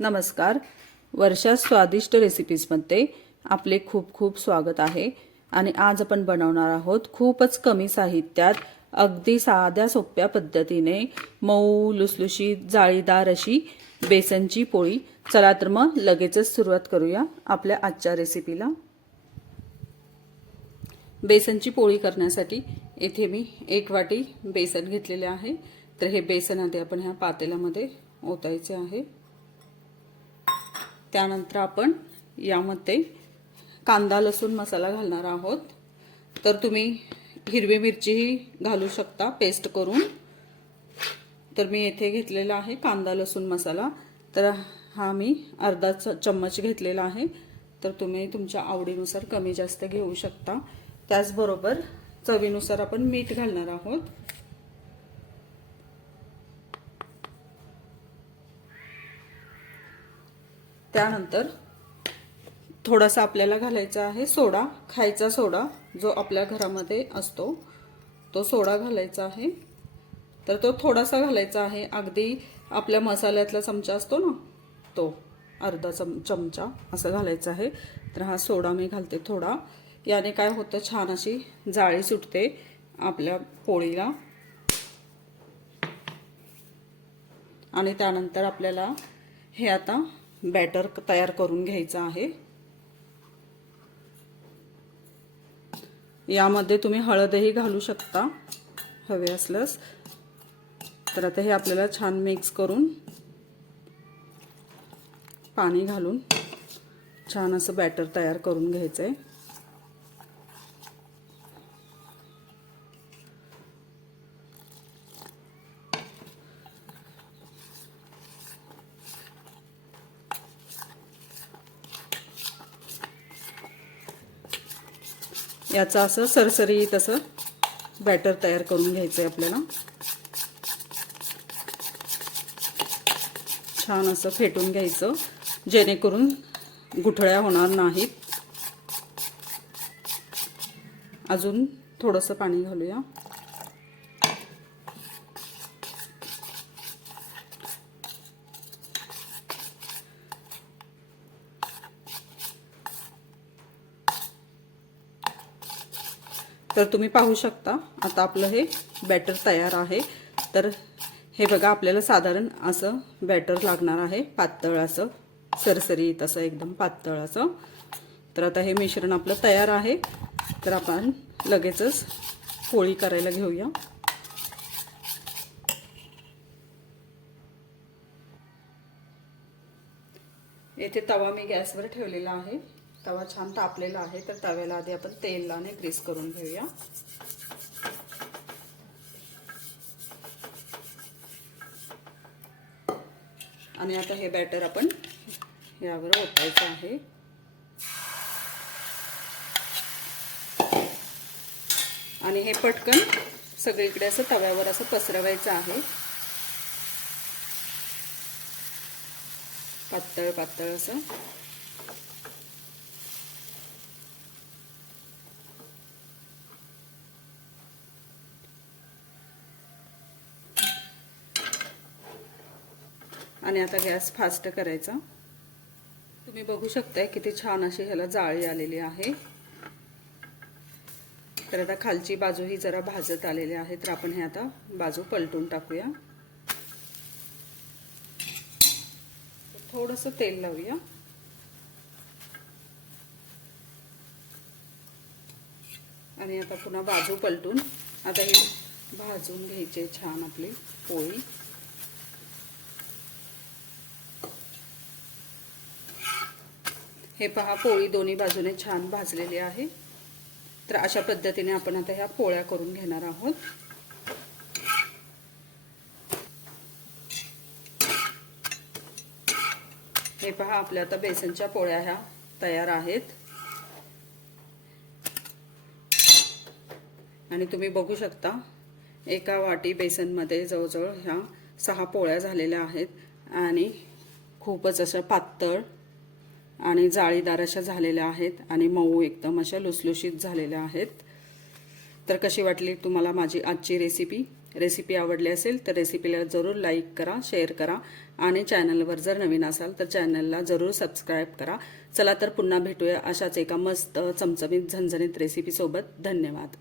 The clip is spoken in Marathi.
नमस्कार. वर्षा स्वादिष्ट रेसिपीजमध्ये आपले खूप खूप स्वागत आहे. आणि आज आपण बनवणार आहोत खूपच कमी साहित्यात अगदी साध्या सोप्या पद्धतीने मऊ लुसलुशीत जाळीदार अशी बेसनची पोळी. चला तर मग लगेचच सुरुवात करूया आपल्या आजच्या रेसिपीला. बेसनची पोळी करण्यासाठी इथे मी 1 वाटी बेसन घेतलेले आहे. तर हे बेसन आधी आपण ह्या पातेल्यामध्ये ओतायचे आहे. त्यानंतर आपण यामध्ये कांदा लसूण मसाला घालणार आहोत. तर तुम्ही हिरवी मिरचीही घालू शकता पेस्ट करून. तर मी येथे घेतलेला आहे कांदा लसूण मसाला. तर हा मी अर्धा चम्मच घेतलेला आहे. तर तुम्ही तुमच्या आवडीनुसार कमी जास्त घेऊ शकता. त्याचबरोबर चवीनुसार आपण मीठ घालणार आहोत. त्यानंतर थोडासा आपल्याला घालायचा आहे सोडा, खायचा सोडा जो आपल्या घरामध्ये असतो तो सोडा घालायचा आहे. तर तो थोडासा घालायचा आहे. अगदी आपल्या मसाल्यातला चमचा असतो ना तो अर्धा चमचा असं घालायचा आहे. तर हा सोडा मी घालते थोडा. याने काय होतं, छान अशी जाळी सुटते आपल्या पोळीला. आणि त्यानंतर आपल्याला हे आता बॅटर तयार करून घ्यायचं आहे. यामध्ये तुम्ही हळदही घालू शकता हवे असल्यास. तर आता हे आपल्याला छान मिक्स करून पाणी घालून छान असं बॅटर तयार करून घ्यायचं आहे. याचा असं सरसरीत असं बॅटर तयार करून घ्यायचं आहे आपल्याला. छान असं फेटून घ्यायचं जेणेकरून गुठळ्या होणार नाहीत. अजून थोडंसं पाणी घालूया. तर तुम्ही पाहू शकता आता आपलं हे बॅटर तयार आहे. तर हे बघा आपल्याला साधारण असं बॅटर लागणार आहे, पातळ असं सरसरीत असं एकदम पातळ असं. तर आता हे मिश्रण आपलं तयार आहे. तर आपण लगेचच पोळी करायला घेऊया. येथे तवा मी गॅसवर ठेवलेला आहे. तवा छान तापलेला आहे. तर तव्याला आधी आपण तेलाने ग्रीस करून घेऊया. आणि आता हे बॅटर आपण यावर ओतायचं आहे. आणि हे पटकन सगळीकडे असं तव्यावर असं पसरवायचं आहे. पातळ पातळ असं. आणि आता गॅस फास्ट करायचा. तुम्ही बघू शकताय किती छान अशी ह्याला जाळी आलेली आहे. तर आता खालची बाजू ही जरा भाजत आलेली आहे. तर आपण हे आता बाजू पलटून टाकूया. थोडंसं तेल लावूया. आणि आता पुन्हा बाजू पलटून आता हे भाजून घ्यायचे छान आपली पोळी. हे पहा पोळी दोन्ही बाजूने छान भाजलेली आहे. तर अशा पद्धतीने आपण आता ह्या पोळ्या करून घेणार आहोत. हे पहा आपल्या आता बेसनच्या पोळ्या ह्या तयार आहेत. आणि तुम्ही बघू शकता एका वाटी बेसनमध्ये जवळजवळ ह्या 6 पोळ्या झालेल्या आहेत. आणि खूपच अशा पातळ आणि जाळीदार अशा झालेल्या आहेत. आणि मऊ एकदम अशा लुसलुशीत झालेल्या आहेत. तर कशी वाटली तुम्हाला माझी आजची रेसिपी? रेसिपी आवडली असेल तर रेसिपीला जरूर लाईक करा, शेअर करा आणि चॅनलवर जर नवीन असाल तर चॅनलला जरूर सबस्क्राईब करा. चला तर पुन्हा भेटूया अशाच एका मस्त चमचमीत झणझणीत रेसिपीसोबत. धन्यवाद.